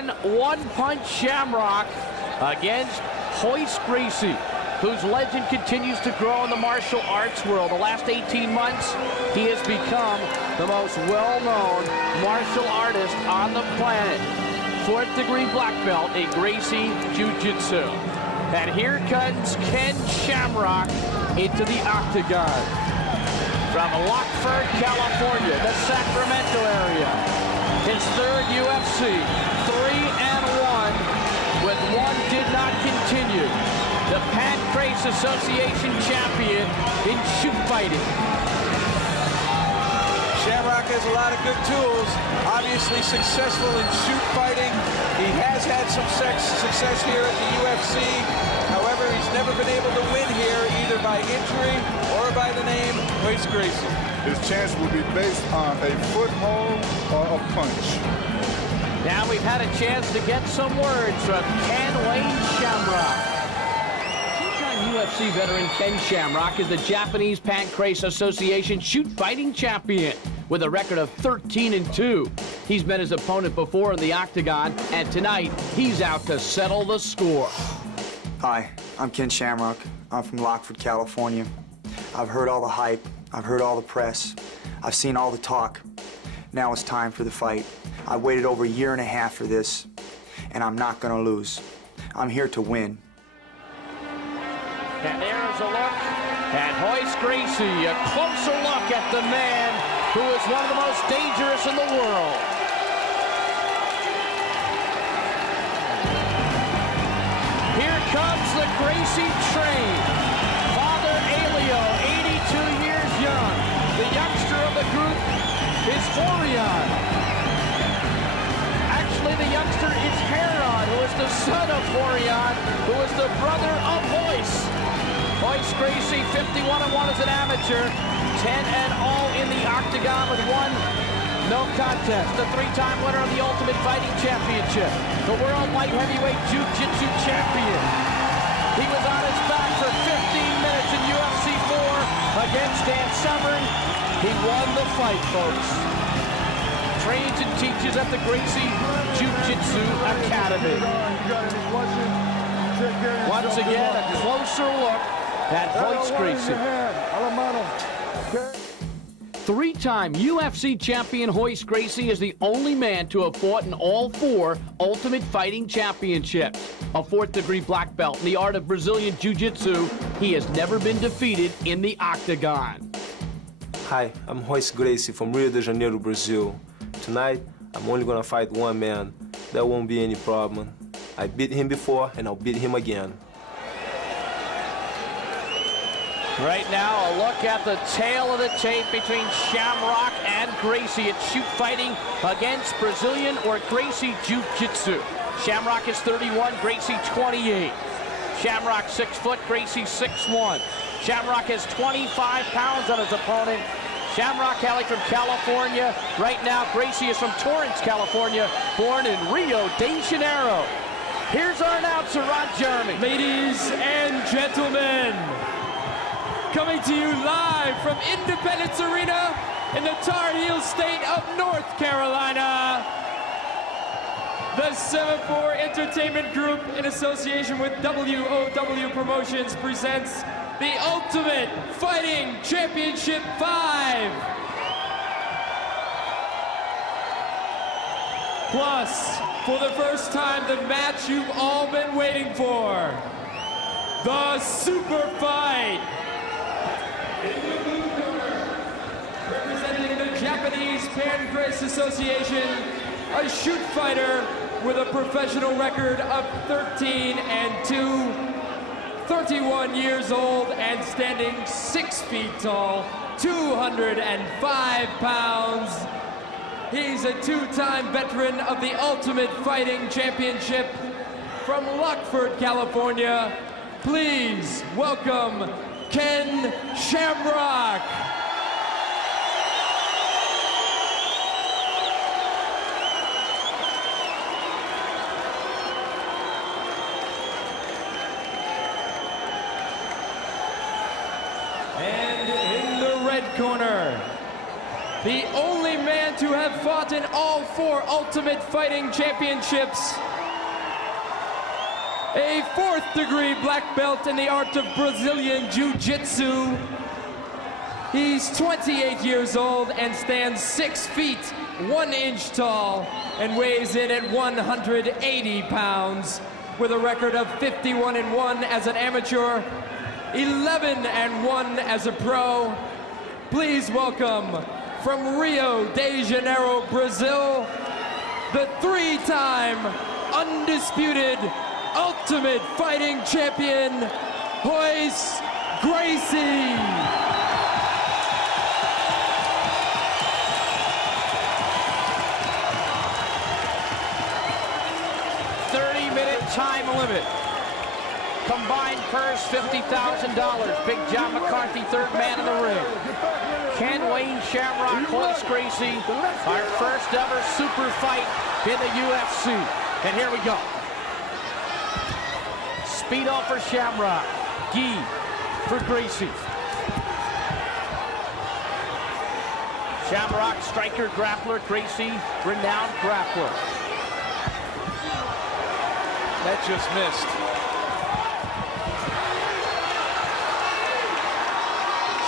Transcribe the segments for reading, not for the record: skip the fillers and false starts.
Ken One Punch Shamrock against Royce Gracie, whose legend continues to grow in the martial arts world. The last 18 months, he has become the most well-known martial artist on the planet. 4th degree black belt in Gracie Jiu-Jitsu. And here comes Ken Shamrock into the octagon. From Lockford, California, the Sacramento area. His 3rd UFC, 3-1, with 1 did not continue. The Pancrase Association champion in shoot fighting. Shamrock has a lot of good tools, obviously successful in shoot fighting. He has had some success here at the UFC. However, he's never been able to win here, either by injury or by the name Royce Gracie. His chance will be based on a foothold or a punch. Now we've had a chance to get some words from Ken Wayne Shamrock. UFC veteran Ken Shamrock is the Japanese Pancrase Association shoot fighting champion with a record of 13-2. He's met his opponent before in the octagon, and tonight he's out to settle the score. Hi, I'm Ken Shamrock. I'm from Lockford, California. I've heard all the hype. I've heard all the press. I've seen all the talk. Now it's time for the fight. I waited over 1.5 years for this, and I'm not gonna lose. I'm here to win. And there's a look at Royce Gracie, a closer look at the man who is one of the most dangerous in the world. Here comes the Gracie train. Father Elio, 82 years young. The youngster of the group is Florian. Actually, the youngster is Heron, who is the son of Florian, who is the brother of Royce. Royce Gracie, 51-1 as an amateur, 10-0 in the octagon with 1 no contest. The 3-time winner of the Ultimate Fighting Championship, the World Light Heavyweight Jiu-Jitsu champion. He was on his back for 15 minutes in UFC 4 against Dan Severn. He won the fight, folks. Trains and teaches at the Gracie Jiu-Jitsu Academy. Once again, a closer look at Royce Gracie. 3-time UFC champion Royce Gracie is the only man to have fought in all 4 Ultimate Fighting Championships. A 4th degree black belt in the art of Brazilian Jiu-Jitsu, he has never been defeated in the octagon. Hi, I'm Royce Gracie from Rio de Janeiro, Brazil. Tonight, I'm only gonna fight 1 man. There won't be any problem. I beat him before, and I'll beat him again. Right now, a look at the tail of the tape between Shamrock and Gracie. It's shoot fighting against Brazilian or Gracie Jiu-Jitsu. Shamrock is 31, Gracie 28. Shamrock 6 foot, Gracie 6'1". Shamrock has 25 pounds on his opponent. Shamrock hailing from California. Right now, Gracie is from Torrance, California, born in Rio de Janeiro. Here's our announcer, Ron Jeremy. Ladies and gentlemen, coming to you live from Independence Arena in the Tar Heel state of North Carolina, the 7-4 Entertainment Group in association with WOW Promotions presents the Ultimate Fighting Championship 5. Plus, for the first time, the match you've all been waiting for. The Super Fight. In the blue corner, representing the Japanese Pancrase Association, a shoot fighter with a professional record of 13-2, 31 years old and standing 6 feet tall, 205 pounds. He's a 2-time veteran of the Ultimate Fighting Championship from Lockford, California. Please welcome Ken Shamrock. And in the red corner, the only man to have fought in all 4 Ultimate Fighting Championships, a 4th degree black belt in the art of Brazilian Jiu-Jitsu. He's 28 years old and stands 6 feet 1 inch tall and weighs in at 180 pounds with a record of 51-1 as an amateur, 11-1 as a pro. Please welcome from Rio de Janeiro, Brazil, the 3-time undisputed Ultimate Fighting Champion, Royce Gracie. 30-minute time limit. Combined purse, $50,000. Big John McCarthy, 3rd man in the ring. Ken Wayne Shamrock, Royce Gracie, our first ever super fight in the UFC. And here we go. Speedo for Shamrock, Gi for Gracie. Shamrock, striker, grappler, Gracie, renowned grappler. That just missed.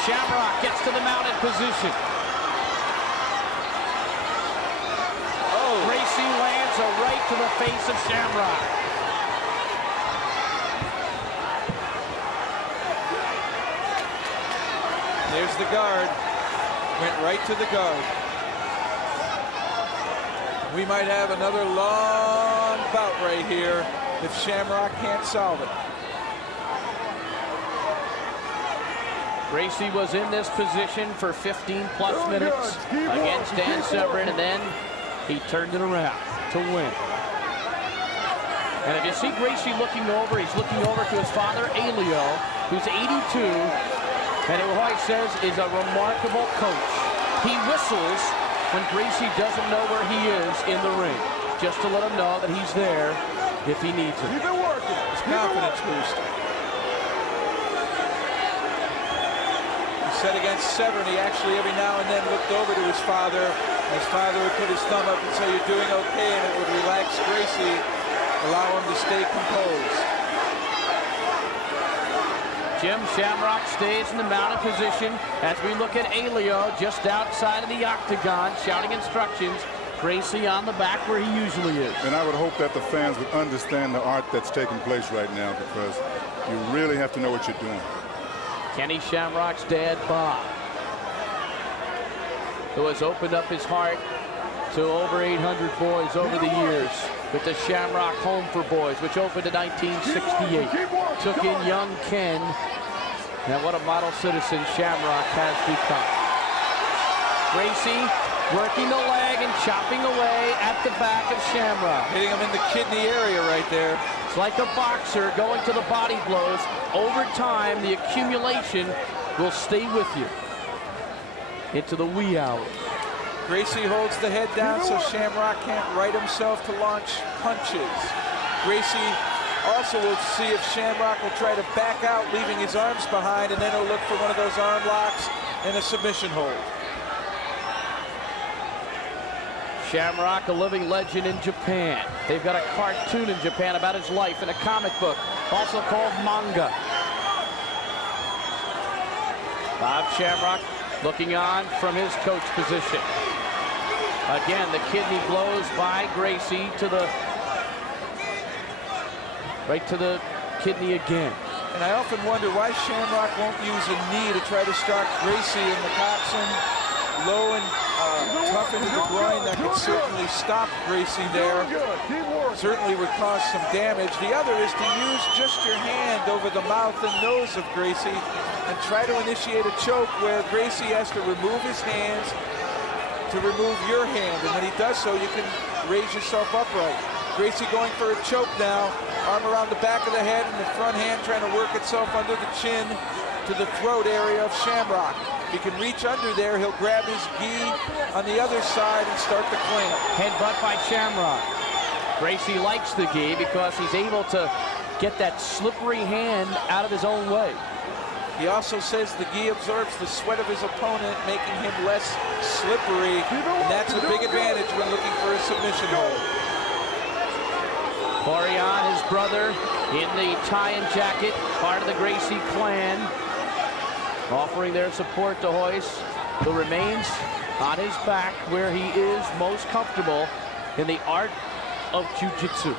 Shamrock gets to the mounted position. Oh, Gracie lands a right to the face of Shamrock. there's the guard. Went right to the guard. We might have another long bout right here if Shamrock can't solve it. Gracie was in this position for 15+ minutes against Dan Severn, and then he turned it around to win. And if you see Gracie looking over, he's looking over to his father, Elio, who's 82, and who he says is a remarkable coach. He whistles when Gracie doesn't know where he is in the ring, just to let him know that he's there if he needs him. Keep it working. It's confidence boost. Set against Severn, he actually every now and then looked over to his father. His father would put his thumb up and say, "You're doing okay," and it would relax Gracie, allow him to stay composed. Jim Shamrock stays in the mounted position as we look at Elio just outside of the octagon, shouting instructions. Gracie on the back where he usually is. And I would hope that the fans would understand the art that's taking place right now, because you really have to know what you're doing. Kenny Shamrock's dad, Bob, who has opened up his heart to over 800 boys over the years with the Shamrock Home for Boys, which opened in 1968. Took in young Ken, and what a model citizen Shamrock has become. Gracie working the leg and chopping away at the back of Shamrock. Hitting him in the kidney area right there. It's like a boxer going to the body blows. Over time, the accumulation will stay with you into the wee hours. Gracie holds the head down so Shamrock can't right himself to launch punches. Gracie also will see if Shamrock will try to back out, leaving his arms behind, and then he'll look for one of those arm locks and a submission hold. Shamrock, a living legend in Japan. They've got a cartoon in Japan about his life in a comic book, also called manga. Bob Shamrock looking on from his coach position. Again, the kidney blows by Gracie to the right to the kidney again. And I often wonder why Shamrock won't use a knee to try to start Gracie in the coxswain, low and tough into the groin. That could certainly stop Gracie there. Certainly would cause some damage. The other is to use just your hand over the mouth and nose of Gracie and try to initiate a choke where Gracie has to remove his hands to remove your hand. And when he does so, you can raise yourself upright. Gracie going for a choke now. Arm around the back of the head and the front hand trying to work itself under the chin to the throat area of Shamrock. If he can reach under there, he'll grab his gi on the other side and start the clamp. Headbutt by Shamrock. Gracie likes the gi because he's able to get that slippery hand out of his own way. He also says the gi absorbs the sweat of his opponent, making him less slippery, and that's a big advantage when looking for a submission hold. Florian, his brother, in the tie-in jacket, part of the Gracie clan, offering their support to Royce, who remains on his back where he is most comfortable in the art of jiu-jitsu.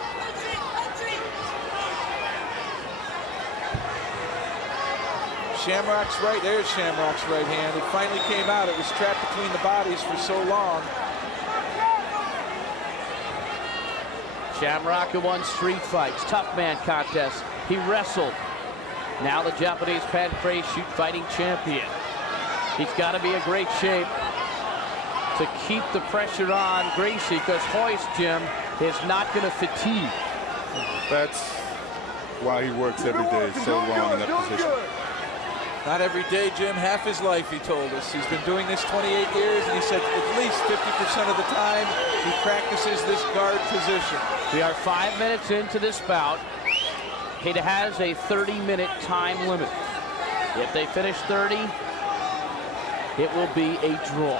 Shamrock's right, there's Shamrock's right hand. It finally came out. It was trapped between the bodies for so long. Shamrock, who won street fights, tough man contests. He wrestled. Now the Japanese Pancrase shoot fighting champion. He's got to be in great shape to keep the pressure on Gracie, because Royce, Jim, is not going to fatigue. That's why he works every day so long in that position. Not every day, Jim. Half his life, he told us. He's been doing this 28 years, and he said at least 50% of the time he practices this guard position. We are 5 minutes into this bout. It has a 30-minute time limit. If they finish 30, it will be a draw.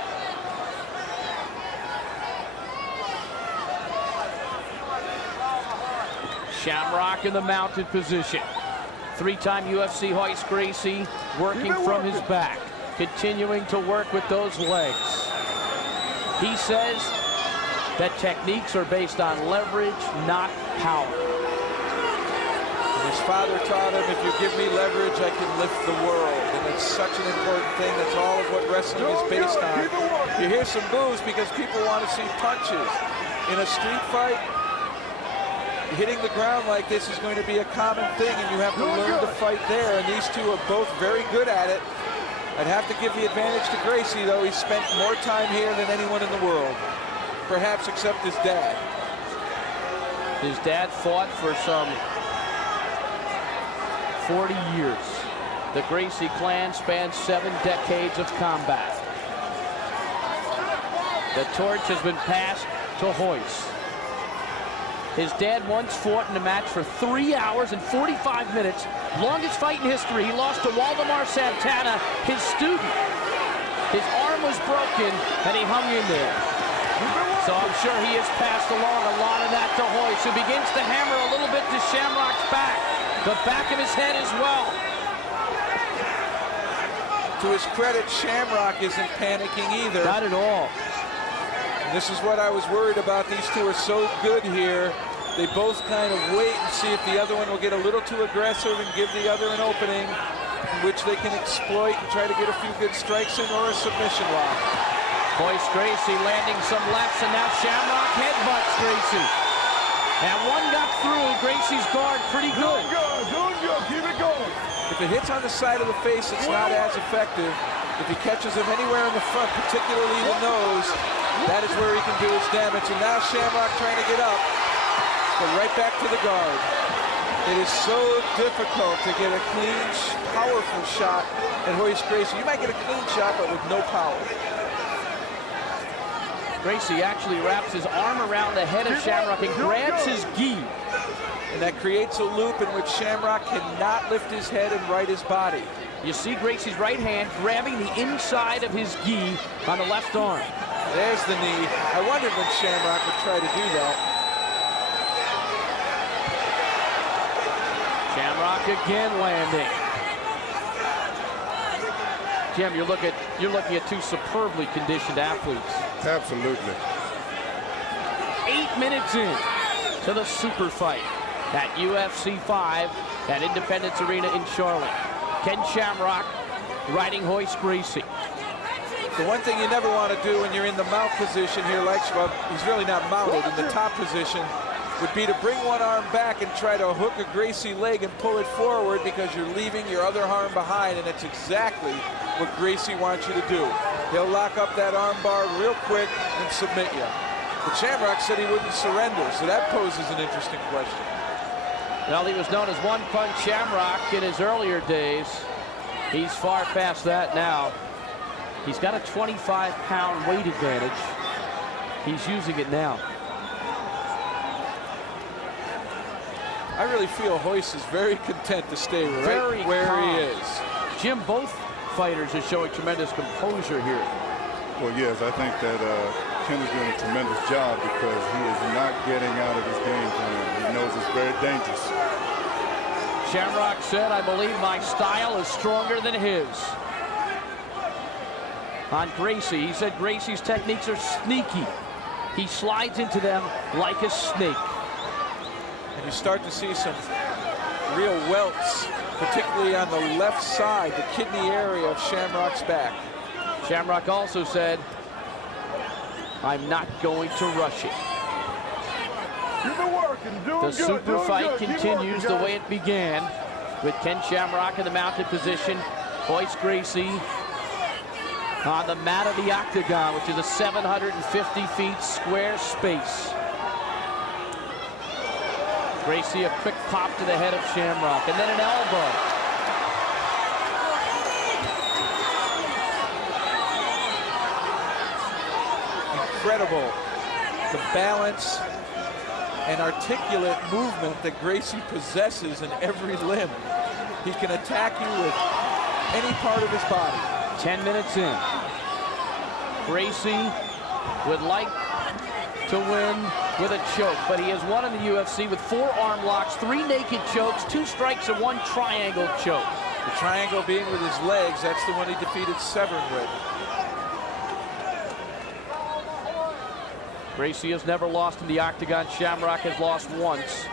Shamrock in the mounted position. Three-time UFC Royce Gracie working from his back, continuing to work with those legs. He says that techniques are based on leverage, not power. His father taught him, if you give me leverage, I can lift the world. And it's such an important thing. That's all of what wrestling is based on. You hear some boos because people want to see punches. In a street fight, hitting the ground like this is going to be a common thing, and you have to learn to fight there. And these two are both very good at it. I'd have to give the advantage to Gracie, though. He's spent more time here than anyone in the world, perhaps except his dad. His dad fought for some 40 years. The Gracie clan spans 7 decades of combat. The torch has been passed to Royce. His dad once fought in a match for 3 hours and 45 minutes. Longest fight in history. He lost to Waldemar Santana, his student. His arm was broken, and he hung in there. So I'm sure he has passed along a lot of that to Royce, who begins to hammer a little bit to Shamrock's back. The back of his head as well. To his credit, Shamrock isn't panicking either. Not at all. This is what I was worried about. These two are so good here. They both kind of wait and see if the other one will get a little too aggressive and give the other an opening in which they can exploit and try to get a few good strikes in or a submission lock. Royce Gracie landing some lefts, and now Shamrock headbutts Gracie. And one got through Gracie's guard pretty good. Keep it going. If it hits on the side of the face, it's not as effective. If he catches him anywhere in the front, particularly the nose, that is where he can do his damage. And now Shamrock trying to get up, but right back to the guard. It is so difficult to get a clean, powerful shot at Royce Gracie. You might get a clean shot, but with no power. Gracie actually wraps his arm around the head of Shamrock and grabs his gi. And that creates a loop in which Shamrock cannot lift his head and right his body. You see Gracie's right hand grabbing the inside of his gi on the left arm. There's the knee. I wondered when Shamrock would try to do that. Shamrock again landing. Jim, you're looking at two superbly conditioned athletes. Absolutely. 8 minutes in to the super fight at UFC 5 at Independence Arena in Charlotte. Ken Shamrock riding Royce Gracie. The one thing you never want to do when you're in the mount position here, like Schwab, he's really not mounted in the top position, would be to bring one arm back and try to hook a Gracie leg and pull it forward, because you're leaving your other arm behind, and it's exactly what Gracie wants you to do. He'll lock up that arm bar real quick and submit you. But Shamrock said he wouldn't surrender, so that poses an interesting question. Well, he was known as One Punch Shamrock in his earlier days. He's far past that now. He's got a 25-pound weight advantage. He's using it now. I really feel Royce is very content to stay right where he is. Jim, both fighters are showing tremendous composure here. Well, yes, I think that Ken is doing a tremendous job because he is not getting out of his game plan. He knows it's very dangerous. Shamrock said, I believe my style is stronger than his. On Gracie, he said Gracie's techniques are sneaky. He slides into them like a snake. And you start to see some real welts, particularly on the left side, the kidney area of Shamrock's back. Shamrock also said, I'm not going to rush it. Keep it working, doing The good, super doing fight good. Keep continues working, the way it began, with Ken Shamrock in the mounted position, Royce Gracie on the mat of the octagon, which is a 750 feet square space. Gracie, a quick pop to the head of Shamrock, and then an elbow. Incredible, the balance and articulate movement that Gracie possesses in every limb. He can attack you with any part of his body. 10 minutes in. Gracie would like to win with a choke, but he has won in the UFC with 4 arm locks, 3 naked chokes, 2 strikes, and 1 triangle choke. The triangle being with his legs, that's the one he defeated Severn with. Gracie has never lost in the octagon. Shamrock has lost once.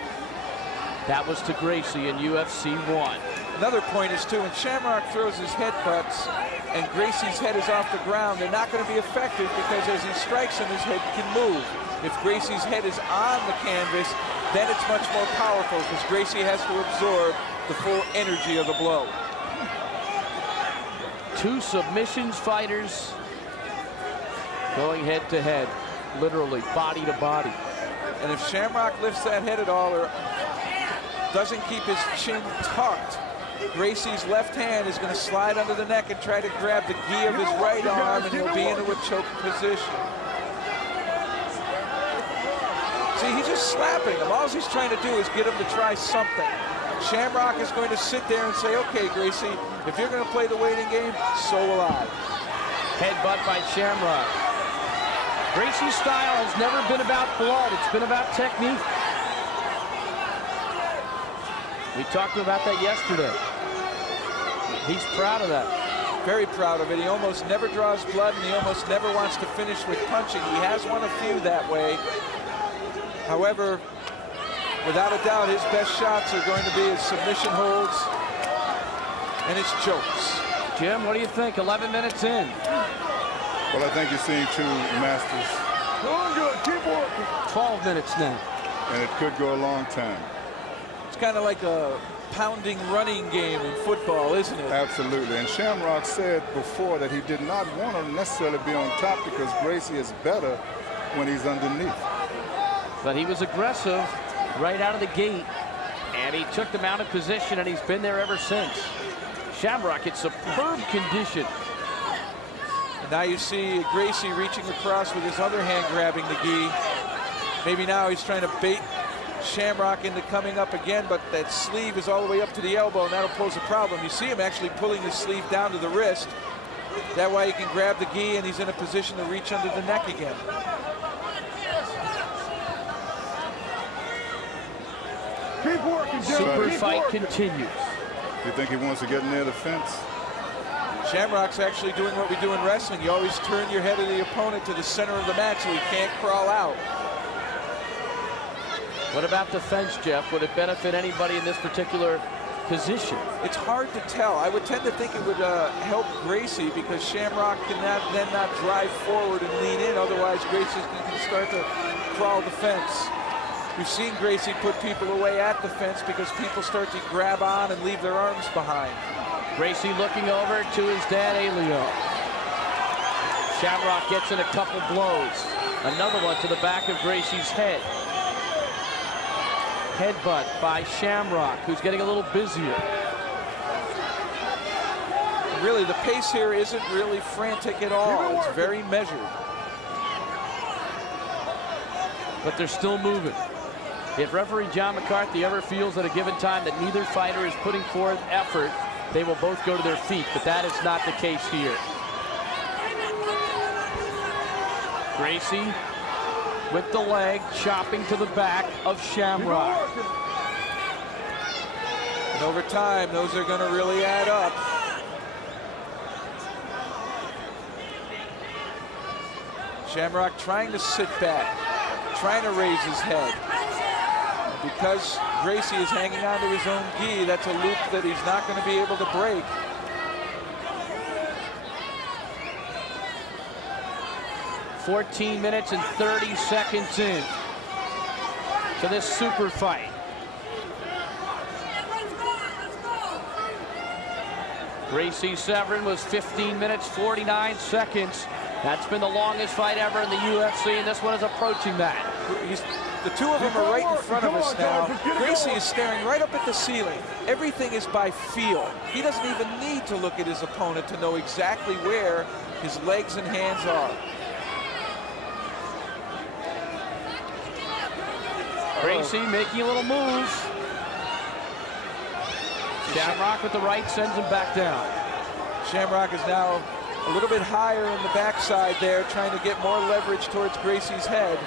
That was to Gracie in UFC 1. Another point is, too, when Shamrock throws his headbutts and Gracie's head is off the ground, they're not going to be effective because as he strikes him, his head can move. If Gracie's head is on the canvas, then it's much more powerful because Gracie has to absorb the full energy of the blow. 2 submissions fighters going head to head, literally body to body. And if Shamrock lifts that head at all or doesn't keep his chin tucked, Gracie's left hand is going to slide under the neck and try to grab the gi of his right arm, and he'll be into a choke position. See, he's just slapping him. All he's trying to do is get him to try something. Shamrock is going to sit there and say, okay, Gracie, if you're going to play the waiting game, so will I. Headbutt by Shamrock. Gracie's style has never been about blood. It's been about technique. We talked about that yesterday. He's proud of that. Very proud of it. He almost never draws blood, and he almost never wants to finish with punching. He has won a few that way. However, without a doubt, his best shots are going to be his submission holds and his chokes. Jim, what do you think? 11 minutes in. Well, I think you're seeing 2 masters, Doing good, keep working. 12 minutes now. and it could go a long time. It's kind of like a pounding running game in football, isn't it? Absolutely. And Shamrock said before that he did not want to necessarily be on top because Gracie is better when he's underneath. But he was aggressive right out of the gate, and he took the mounted position, and he's been there ever since. Shamrock in superb condition. And now you see Gracie reaching across with his other hand grabbing the gi. Maybe now he's trying to bait Shamrock into coming up again, but that sleeve is all the way up to the elbow, and that'll pose a problem. You see him actually pulling his sleeve down to the wrist. That way he can grab the gi, and he's in a position to reach under the neck again. Keep working, Jim. Super Keep fight working. continues. You think he wants to get near the fence? Shamrock's actually doing what we do in wrestling. You always turn your head of the opponent to the center of the mat so he can't crawl out. What about the fence, Jeff? Would it benefit anybody in this particular position? It's hard to tell. I would tend to think it would help Gracie because Shamrock can then not drive forward and lean in. Otherwise, Gracie can start to crawl the fence. We've seen Gracie put people away at the fence because people start to grab on and leave their arms behind. Gracie looking over to his dad, Elio. Shamrock gets in a couple blows. Another one to the back of Gracie's head. Headbutt by Shamrock, who's getting a little busier. Really, the pace here isn't really frantic at all. It's very measured. But they're still moving. If referee John McCarthy ever feels at a given time that neither fighter is putting forth effort, they will both go to their feet, but that is not the case here. Gracie with the leg, chopping to the back of Shamrock. And over time, those are going to really add up. Shamrock trying to sit back, trying to raise his head. And because Gracie is hanging on to his own gi, that's a loop that he's not going to be able to break. $14 minutes and 30 seconds in to this super fight. Gracie Severin was 15 minutes, 49 seconds. That's been the longest fight ever in the UFC, and this one is approaching that. The two of them are right in front of us now. Gracie is staring right up at the ceiling. Everything is by feel. He doesn't even need to look at his opponent to know exactly where his legs and hands are. Gracie making a little move. Shamrock with the right sends him back down. Shamrock is now a little bit higher in the backside there, trying to get more leverage towards Gracie's head.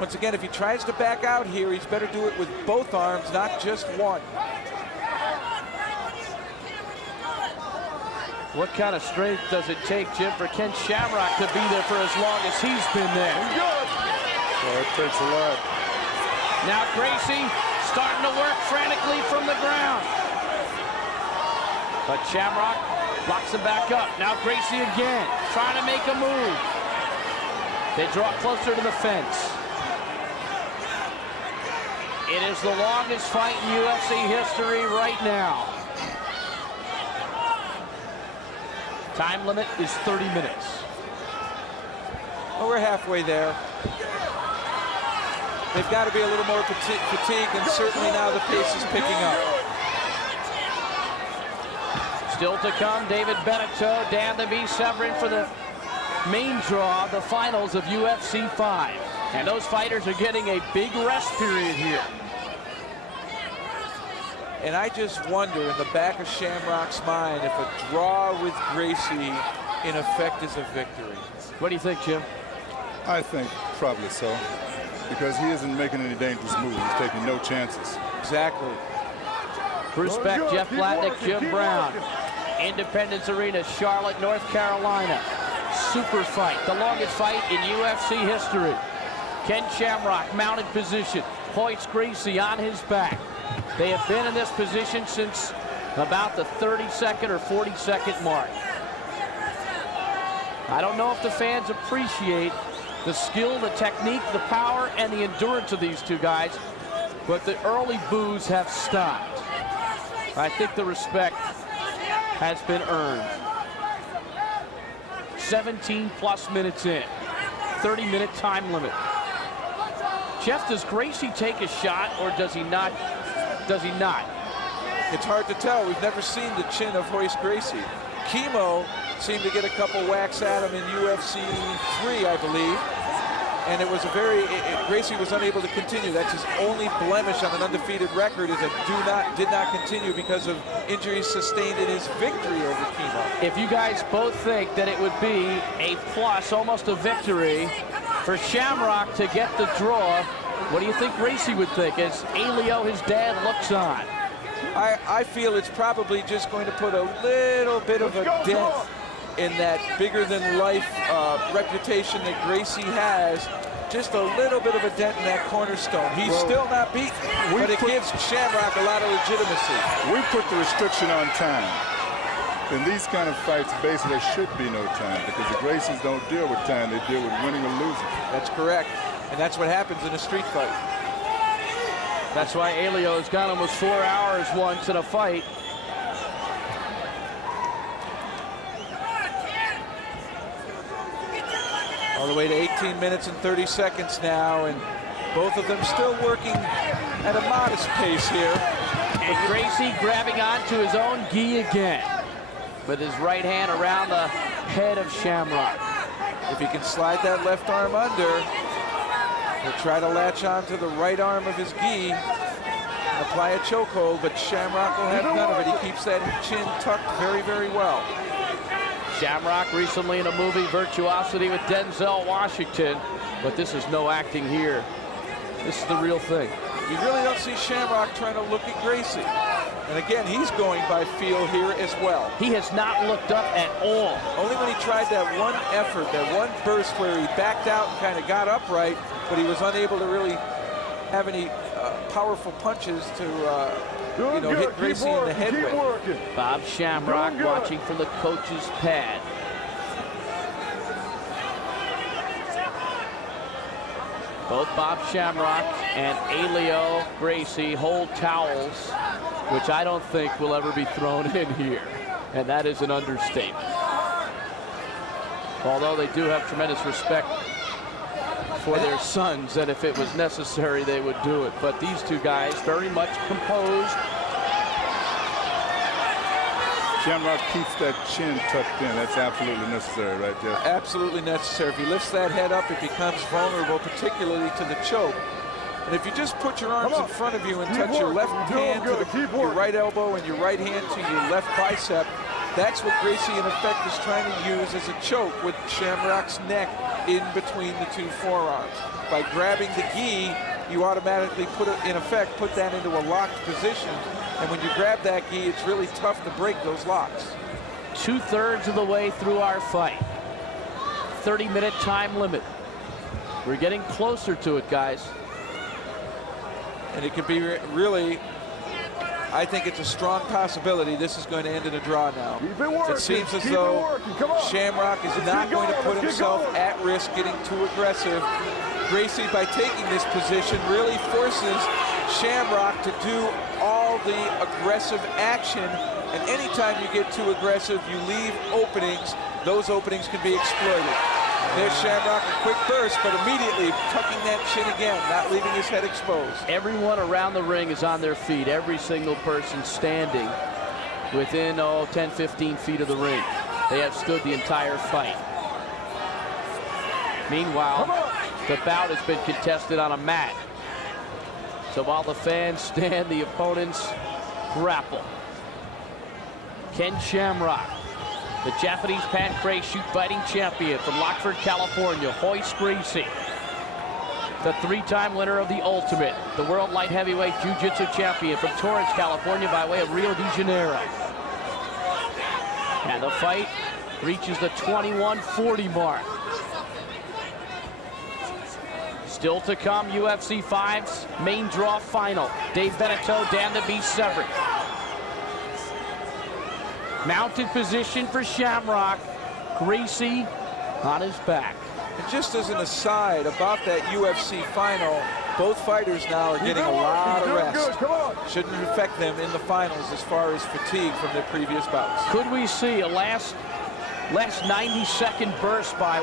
Once again, if he tries to back out here, he's better do it with both arms, not just one. What kind of strength does it take, Jim, for Ken Shamrock to be there for as long as he's been there? Well, it takes a lot. Now Gracie starting to work frantically from the ground. But Shamrock locks him back up. Now Gracie again, trying to make a move. They draw closer to the fence. It is the longest fight in UFC history right now. Time limit is 30 minutes. Well, we're halfway there. They've got to be a little more fatigued, and certainly now the pace is picking up. Still to come, David Beneteau, Dan the V. Severin for the main draw, the finals of UFC 5. And those fighters are getting a big rest period here. And I just wonder in the back of Shamrock's mind if a draw with Gracie in effect is a victory. What do you think, Jim? I think probably so, because he isn't making any dangerous moves. He's taking no chances. Exactly. Bruce Beck, Jeff Blatnick, Jim Brown. Independence Arena, Charlotte, North Carolina. Super fight, the longest fight in UFC history. Ken Shamrock, mounted position. Hoist Gracie on his back. They have been in this position since about the 32nd or 42nd mark. I don't know if the fans appreciate the skill, the technique, the power, and the endurance of these two guys, but the early boos have stopped. I think the respect has been earned. 17 plus minutes in, 30-minute time limit. Jeff, does Gracie take a shot or does he not? Does he not? It's hard to tell. We've never seen the chin of Hoist Gracie. Chemo seemed to get a couple whacks at him in UFC 3, I believe. And it was a Gracie was unable to continue. That's his only blemish on an undefeated record, is that did not continue because of injuries sustained in his victory over chemo. If you guys both think that it would be a plus, almost a victory, for Shamrock to get the draw, what do you think Gracie would think as Elio, his dad, looks on? I feel it's probably just going to put a little bit of a dent in that bigger-than-life reputation that Gracie has. Just a little bit of a dent in that cornerstone. He's still not beaten, but it gives Shamrock a lot of legitimacy. We put the restriction on time. In these kind of fights, basically, there should be no time, because the Gracies don't deal with time. They deal with winning or losing. That's correct. And that's what happens in a street fight. That's why Elio's got almost 4 hours once in a fight. All the way to 18 minutes and 30 seconds now, and both of them still working at a modest pace here. And Gracie grabbing onto his own gi again with his right hand around the head of Shamrock. If he can slide that left arm under, he'll try to latch onto the right arm of his gi. apply a chokehold, but Shamrock will have none of it. He keeps that chin tucked very, very well. Shamrock recently in a movie, Virtuosity, with Denzel Washington, but this is no acting here. This is the real thing. You really don't see Shamrock trying to look at Gracie. And again, he's going by feel here as well. He has not looked up at all. Only when he tried that one effort, that one burst where he backed out and kind of got upright, but he was unable to really have any powerful punches to hit Gracie in the head with. Bob Shamrock watching from the coach's pad. Both Bob Shamrock and Helio Gracie hold towels, which I don't think will ever be thrown in here. And that is an understatement. Although they do have tremendous respect for their sons, and if it was necessary, they would do it. But these two guys very much composed. Shamrock keeps that chin tucked in. That's absolutely necessary, right, Jeff? Absolutely necessary. If he lifts that head up, it becomes vulnerable, particularly to the choke. And if you just put your arms in front of you and touch your left hand to your right elbow and your right hand to your left bicep, that's what Gracie, in effect, is trying to use as a choke with Shamrock's neck in between the two forearms. By grabbing the gi, you automatically put that into a locked position. And when you grab that gi, it's really tough to break those locks. 2/3 of the way through our fight. 30-minute time limit. We're getting closer to it, guys. And it could be really, I think it's a strong possibility this is going to end in a draw now. It seems as though Shamrock is not going to put himself at risk getting too aggressive. Gracie, by taking this position, really forces Shamrock to do all the aggressive action. And anytime you get too aggressive, you leave openings. Those openings can be exploited. There's Shamrock, a quick burst, but immediately tucking that chin again, not leaving his head exposed. Everyone around the ring is on their feet. Every single person standing within 10, 15 feet of the ring. They have stood the entire fight. Meanwhile, the bout has been contested on a mat. So while the fans stand, the opponents grapple. Ken Shamrock, the Japanese Pancrase shoot fighting champion from Lockford, California. Royce Gracie, the 3-time winner of the Ultimate, the world light heavyweight jiu-jitsu champion from Torrance, California, by way of Rio de Janeiro. And the fight reaches the 21:40 mark. Still to come, UFC 5's main draw final. Dave Beneteau, Dan the Beast Severn. Mounted position for Shamrock. Gracie on his back. And just as an aside about that UFC final, both fighters now are getting a lot of rest. Shouldn't affect them in the finals as far as fatigue from their previous bouts. Could we see a last 90-second burst by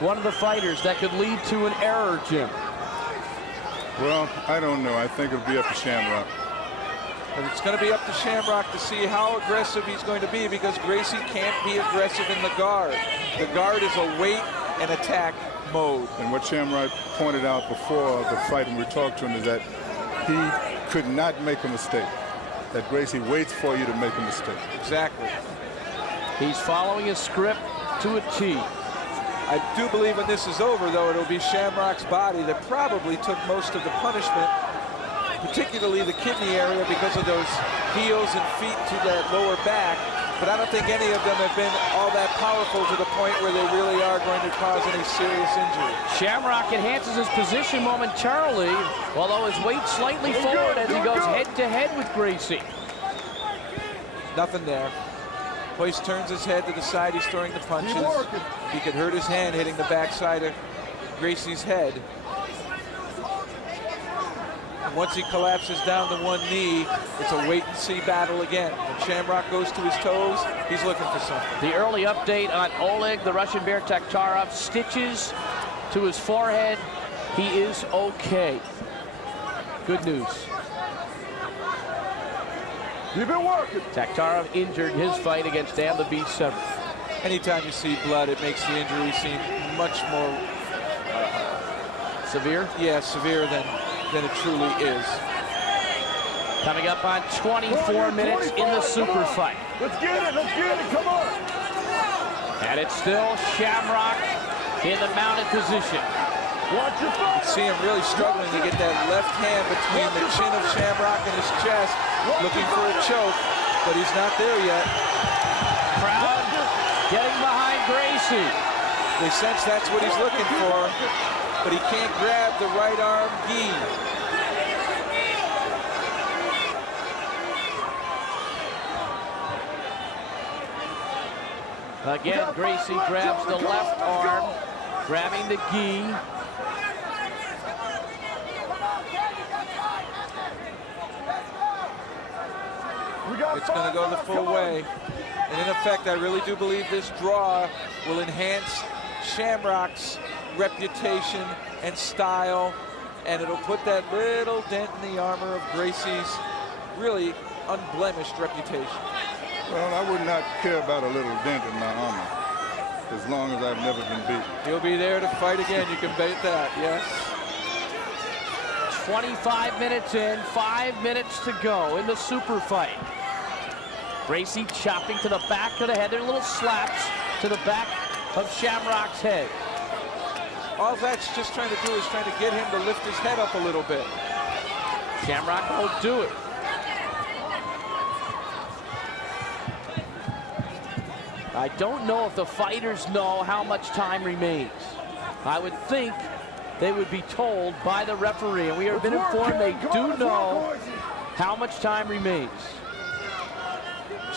one of the fighters that could lead to an error, Jim? Well, I don't know. I think it'll be up to Shamrock. But it's going to be up to Shamrock to see how aggressive he's going to be, because Gracie can't be aggressive in the guard. The guard is a wait and attack mode. And what Shamrock pointed out before the fight when we talked to him is that he could not make a mistake. That Gracie waits for you to make a mistake. Exactly. He's following a script to a T. I do believe when this is over, though, it'll be Shamrock's body that probably took most of the punishment, particularly the kidney area, because of those heels and feet to that lower back. But I don't think any of them have been all that powerful to the point where they really are going to cause any serious injury. Shamrock enhances his position momentarily, although his weight slightly forward as he goes head-to-head with Gracie. Nothing there. Royce turns his head to the side. He's throwing the punches. He could hurt his hand hitting the backside of Gracie's head. And once he collapses down to one knee, it's a wait-and-see battle again. When Shamrock goes to his toes, he's looking for something. The early update on Oleg, the Russian Bear Taktarov, stitches to his forehead. He is okay. Good news. You've been working. Taktarov injured his fight against Dan the Beast Severn. Anytime you see blood, it makes the injury seem much more severe? Yeah, severe than it truly is. Coming up on 24 minutes in the super fight. Let's get it, come on. And it's still Shamrock in the mounted position. Watch your You fire. can see him really struggling to get that left hand between the chin of Shamrock and his chest, looking for a choke, but he's not there yet. Crowd getting behind Gracie. They sense that's what he's looking for, but he can't grab the right arm gi. Again, Gracie grabs the left arm, grabbing the gi. It's going to go the full way. And in effect, I really do believe this draw will enhance Shamrock's reputation and style, and it'll put that little dent in the armor of Gracie's really unblemished reputation. Well, I would not care about a little dent in my armor as long as I've never been beaten. He'll be there to fight again. You can bet that, yes. 25 minutes in, 5 minutes to go in the super fight. Gracie chopping to the back of the head. There are little slaps to the back of Shamrock's head. All that's just trying to do is trying to get him to lift his head up a little bit. Shamrock won't do it. I don't know if the fighters know how much time remains. I would think they would be told by the referee, and we have been informed they do know how much time remains.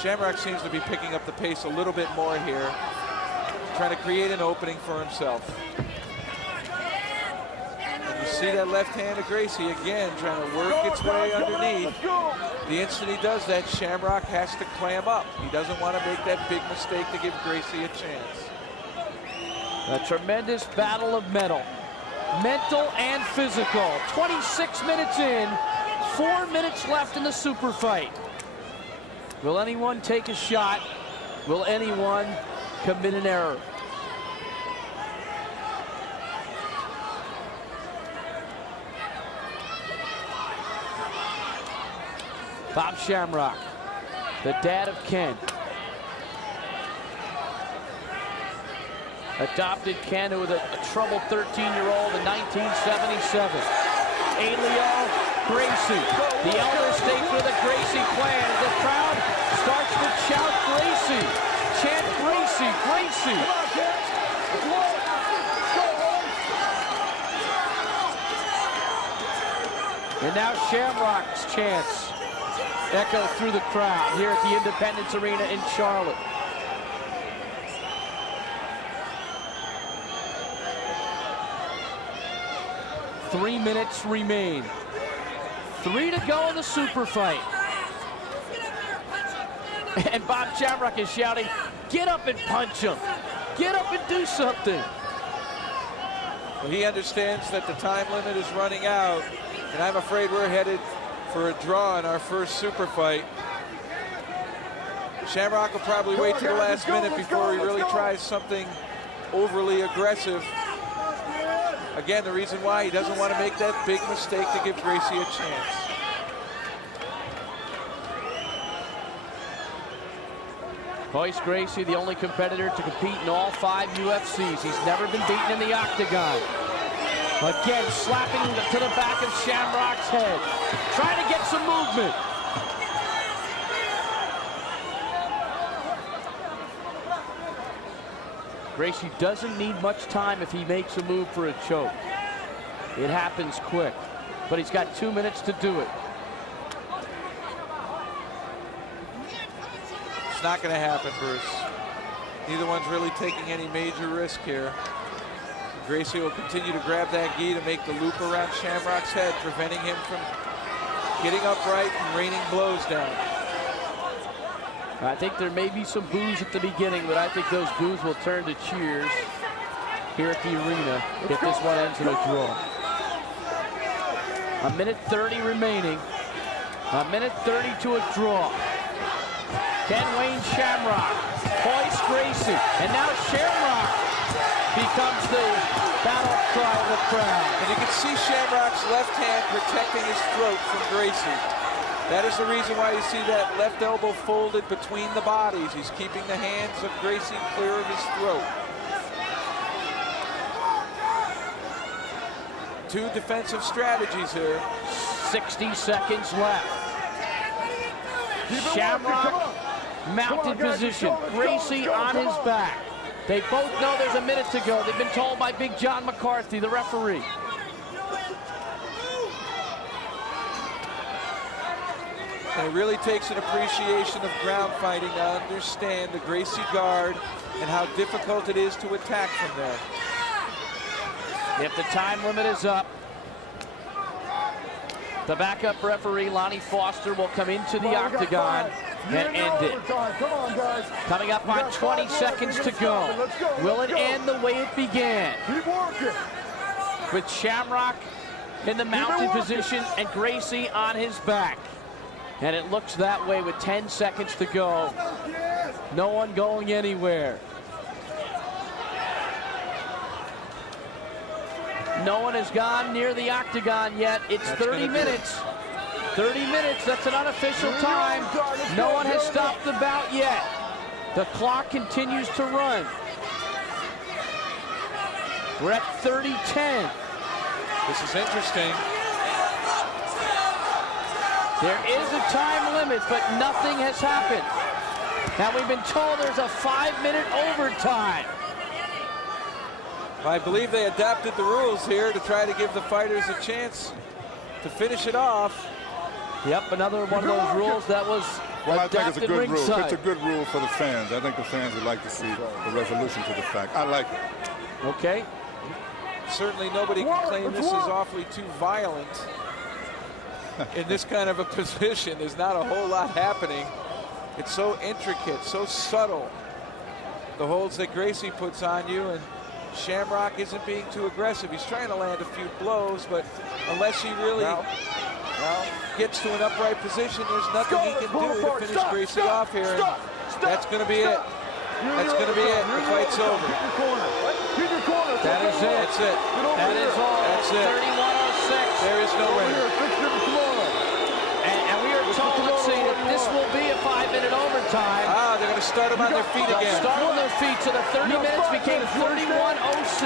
Shamrock seems to be picking up the pace a little bit more here, trying to create an opening for himself. And you see that left hand of Gracie again trying to work its way underneath. The instant he does that, Shamrock has to clam up. He doesn't want to make that big mistake to give Gracie a chance. A tremendous battle of mental and physical. 26 minutes in, 4 minutes left in the super fight. Will anyone take a shot? Will anyone commit an error? Bob Shamrock, the dad of Ken. Adopted Ken, who was a troubled 13-year-old in 1977. Elio Gracie, the elder statesman of the Gracie clan. The crowd starts to shout Gracie. Chant Gracie, Gracie. And now Shamrock's chants echo through the crowd here at the Independence Arena in Charlotte. Three minutes remain. 3 to go in the super fight. And Bob Shamrock is shouting, get up and punch him. Get up and do something. Well, he understands that the time limit is running out, and I'm afraid we're headed for a draw in our first super fight. Shamrock will probably wait to the last minute before he really tries something overly aggressive. Again, the reason why he doesn't want to make that big mistake to give Gracie a chance. Royce Gracie, the only competitor to compete in all 5 UFCs. He's never been beaten in the octagon. Again, slapping to the back of Shamrock's head. Trying to get some movement. Gracie doesn't need much time if he makes a move for a choke. It happens quick, but he's got 2 minutes to do it. It's not going to happen, Bruce. Neither one's really taking any major risk here. Gracie will continue to grab that gi to make the loop around Shamrock's head, preventing him from getting upright and raining blows down. I think there may be some boos at the beginning, but I think those boos will turn to cheers here at the arena if this one ends in a draw. 1:30 remaining. 1:30 to a draw. Ken Wayne Shamrock, Royce Gracie, and now Shamrock becomes the battle cry of the crowd. And you can see Shamrock's left hand protecting his throat from Gracie. That is the reason why you see that left elbow folded between the bodies. He's keeping the hands of Gracie clear of his throat. 2 defensive strategies here. 60 seconds left. Shamrock mounted position. Gracie on his back. They both know there's a minute to go. They've been told by Big John McCarthy, the referee. And it really takes an appreciation of ground fighting to understand the Gracie guard and how difficult it is to attack from there. If the time limit is up, the backup referee, Lonnie Foster, will come into the octagon and end it. Come on, guys. Coming up on 20 seconds to go. Will it end the way it began? Keep working. With Shamrock in the mounted position and Gracie on his back. And it looks that way with 10 seconds to go. No one going anywhere. No one has gone near the octagon yet. It's 30 minutes. 30 minutes, that's an unofficial time. No one has stopped the bout yet. The clock continues to run. We're at 30-10. This is interesting. There is a time limit, but nothing has happened. Now we've been told there's a 5-minute overtime. I believe they adapted the rules here to try to give the fighters a chance to finish it off. Yep, another one of those rules that was Well, I think it's a adapted good rule. ringside. It's a good rule for the fans. I think the fans would like to see the resolution to the fact. I like it. Okay. Certainly nobody can claim this is awfully too violent. In this kind of a position, there's not a whole lot happening. It's so intricate, so subtle. The holds that Gracie puts on you, and Shamrock isn't being too aggressive. He's trying to land a few blows, but unless he really gets to an upright position, there's nothing he can do to finish Gracie off here. And that's going to be it. That's going to be it. The fight's over. That is it. That's it. That is all. That's it. 31:06. There is no winner. And we are told, let's see, that this will be a 5-minute overtime. Ah, they're going to start them on their feet again. Start on their feet, so the 30 minutes became 31:06.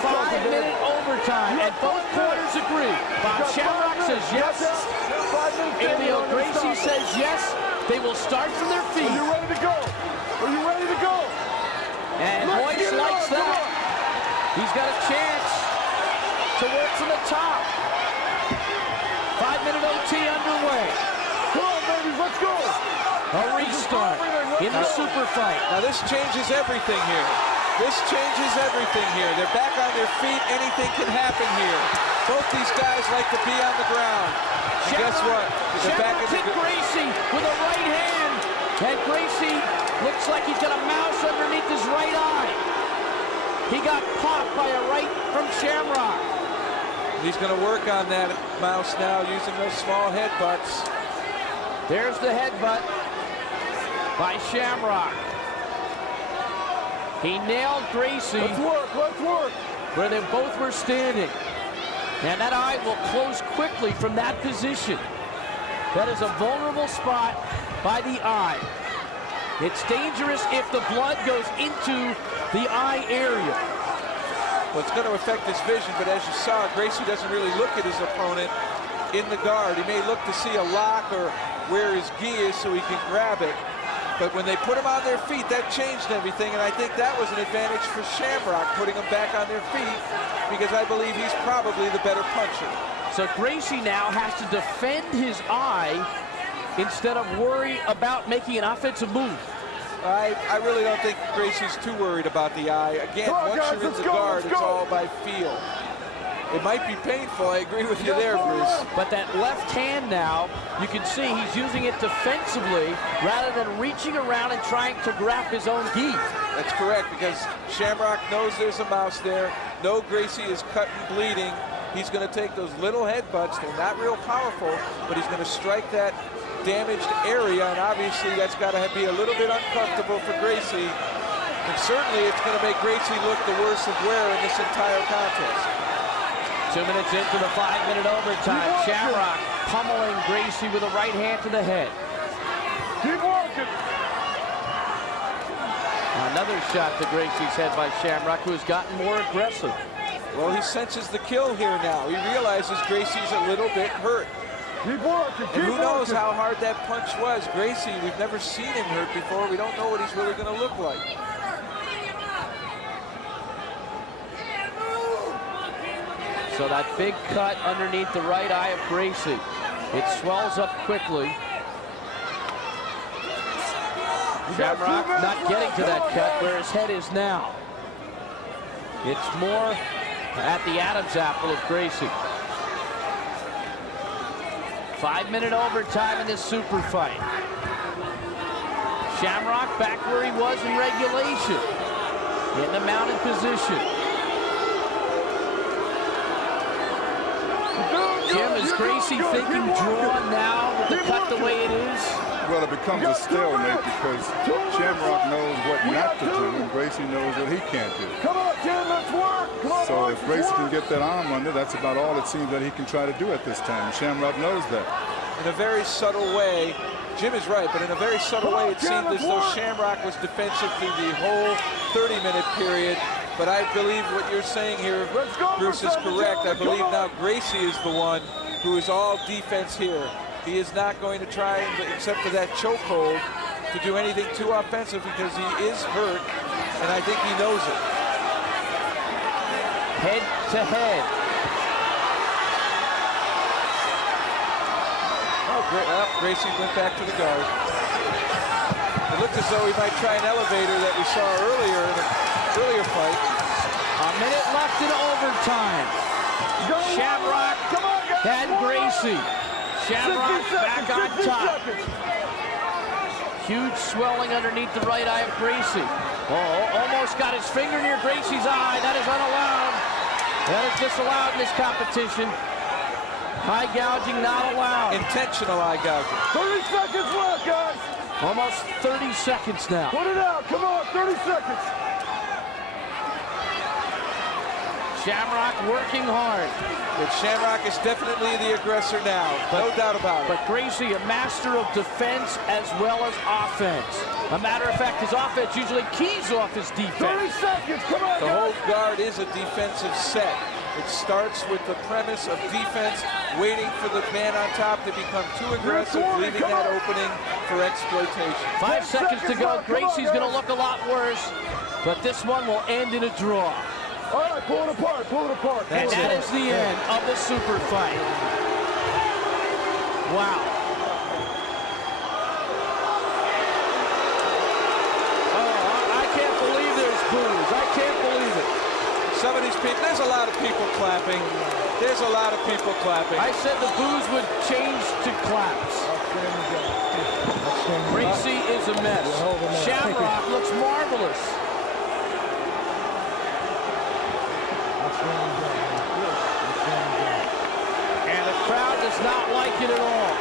5-minute overtime, and both corners agree. Bob Shamrock says yes. Emilio Gracie says yes. They will start from their feet. Are you ready to go? Are you ready to go? And Royce likes that. He's got a chance to work from the top. 5-minute OT underway. Come on, baby, let's go. A restart in the super fight. Now this changes everything here. This changes everything here. They're back on their feet. Anything can happen here. Both these guys like to be on the ground. And guess what? They're back Shamrock in hit Gracie with a right hand. And Gracie looks like he's got a mouse underneath his right eye. He got popped by a right from Shamrock. He's going to work on that mouse now using those small headbutts. There's the headbutt by Shamrock. He nailed Gracie Let's work. where they both were standing. And that eye will close quickly from that position. That is a vulnerable spot by the eye. It's dangerous if the blood goes into the eye area. Well, it's going to affect his vision, but as you saw, Gracie doesn't really look at his opponent in the guard. He may look to see a lock or where his gi is so he can grab it. But when they put him on their feet, that changed everything, and I think that was an advantage for Shamrock, putting them back on their feet, because I believe he's probably the better puncher. So Gracie now has to defend his eye instead of worry about making an offensive move. I really don't think Gracie's too worried about the eye. Again, once you're in the guard, it's all by feel. It might be painful, I agree with you there, Bruce. But that left hand now, you can see he's using it defensively rather than reaching around and trying to grab his own gi. That's correct, because Shamrock knows there's a mouse there. No, Gracie is cut and bleeding. He's going to take those little headbutts. They're not real powerful, but he's going to strike that damaged area, and obviously that's got to be a little bit uncomfortable for Gracie. And certainly it's going to make Gracie look the worst of wear in this entire contest. 2 minutes into the 5-minute overtime. Shamrock pummeling Gracie with a right hand to the head. Keep working. Another shot to Gracie's head by Shamrock, who has gotten more aggressive. Well, he senses the kill here now. He realizes Gracie's a little bit hurt. Keep working. And who knows how hard that punch was. Gracie, we've never seen him hurt before. We don't know what he's really going to look like. So that big cut underneath the right eye of Gracie. It swells up quickly. Shamrock not getting to that cut where his head is now. It's more at the Adam's apple of Gracie. 5-minute overtime in this super fight. Shamrock back where he was in regulation. In the mounted position. Jim, is Gracie thinking draw now with the cut the way it is? Well, it becomes a stalemate because Shamrock knows what not to do, and Gracie knows what he can't do. Come on, Jim, let's work. Come on, So boys, if Gracie let's can work. get that arm under, that's about all it seems that he can try to do at this time. Shamrock knows that. In a very subtle way, Jim is right, but in a very subtle way, it seemed as though Shamrock was defensive through the whole 30-minute period. But I believe what you're saying here, Bruce, is correct. I believe now Gracie is the one who is all defense here. He is not going to try, except for that chokehold, to do anything too offensive because he is hurt, and I think he knows it. Head to head. Oh, Gracie went back to the guard. It looked as though he might try an elevator that we saw earlier in the earlier fight. A minute left in overtime. Shamrock and Gracie. Shamrock back on top. Huge swelling underneath the right eye of Gracie. Oh, almost got his finger near Gracie's eye. That is unallowed. That is disallowed in this competition. Eye gouging not allowed. Intentional eye gouging. 30 seconds left, guys. Almost 30 seconds now. Put it out. Come on, 30 seconds. Shamrock working hard. But Shamrock is definitely the aggressor now. No doubt about it. But Gracie, a master of defense as well as offense. A matter of fact, his offense usually keys off his 30 defense. seconds. Come on, The guys. whole guard is a defensive set. It starts with the premise of defense, waiting for the man on top to become too aggressive, leaving that opening for exploitation. 5 seconds to go. Gracie's going to look a lot worse, but this one will end in a draw. All right, pull it apart. Pull it apart. And that is the end of the super fight. Wow. Oh, I can't believe there's boos. I can't believe it. Some of these people, there's a lot of people clapping. There's a lot of people clapping. I said the boos would change to claps. Gracie is a mess. Shamrock looks marvelous. And the crowd does not like it at all.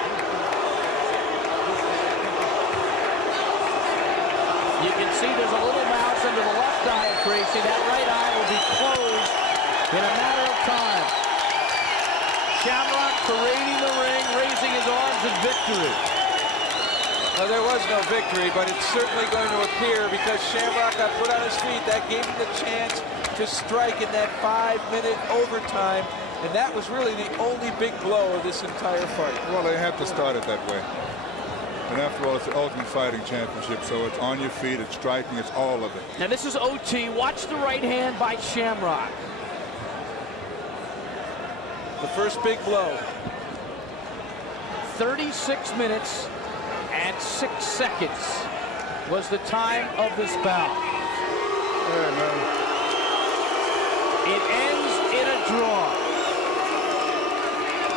You can see there's a little mouse under the left eye of Gracie. That right eye will be closed in a matter of time. Shamrock parading the ring, raising his arms in victory. Well, there was no victory, but it's certainly going to appear because Shamrock got put on his feet. That gave him the chance to strike in that 5-minute overtime, and that was really the only big blow of this entire fight. Well, they have to start it that way. And after all, it's the Ultimate Fighting Championship, so it's on your feet, it's striking, it's all of it. Now this is OT. Watch the right hand by Shamrock. The first big blow. 36 minutes and 6 seconds was the time of this bout. Hey, man. It ends in a draw.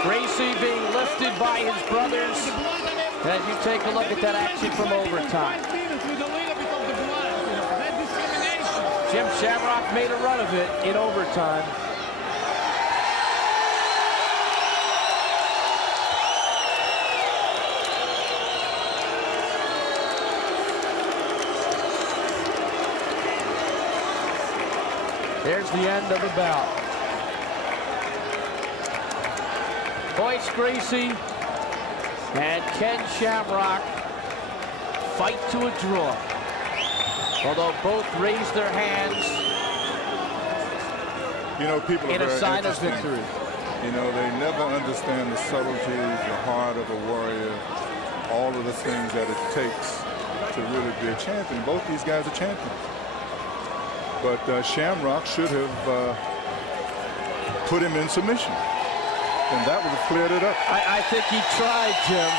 Gracie being lifted by his brothers. As you take a look at that action from overtime. Jim Shamrock made a run of it in overtime. There's the end of the bout. Royce Gracie and Ken Shamrock fight to a draw. Although both raised their hands You know, people are in a very sign of interesting. victory. You know, they never understand the subtleties, the heart of a warrior, all of the things that it takes to really be a champion. Both these guys are champions. But Shamrock should have put him in submission. And that would have cleared it up. I think he tried, Jim.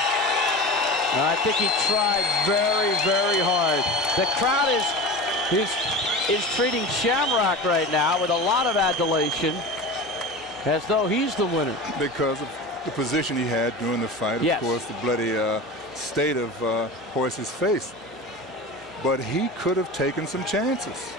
I think he tried very, very hard. The crowd is treating Shamrock right now with a lot of adulation, as though he's the winner. Because of the position he had during the fight, Yes. of course, the bloody state of Royce's face. But he could have taken some chances.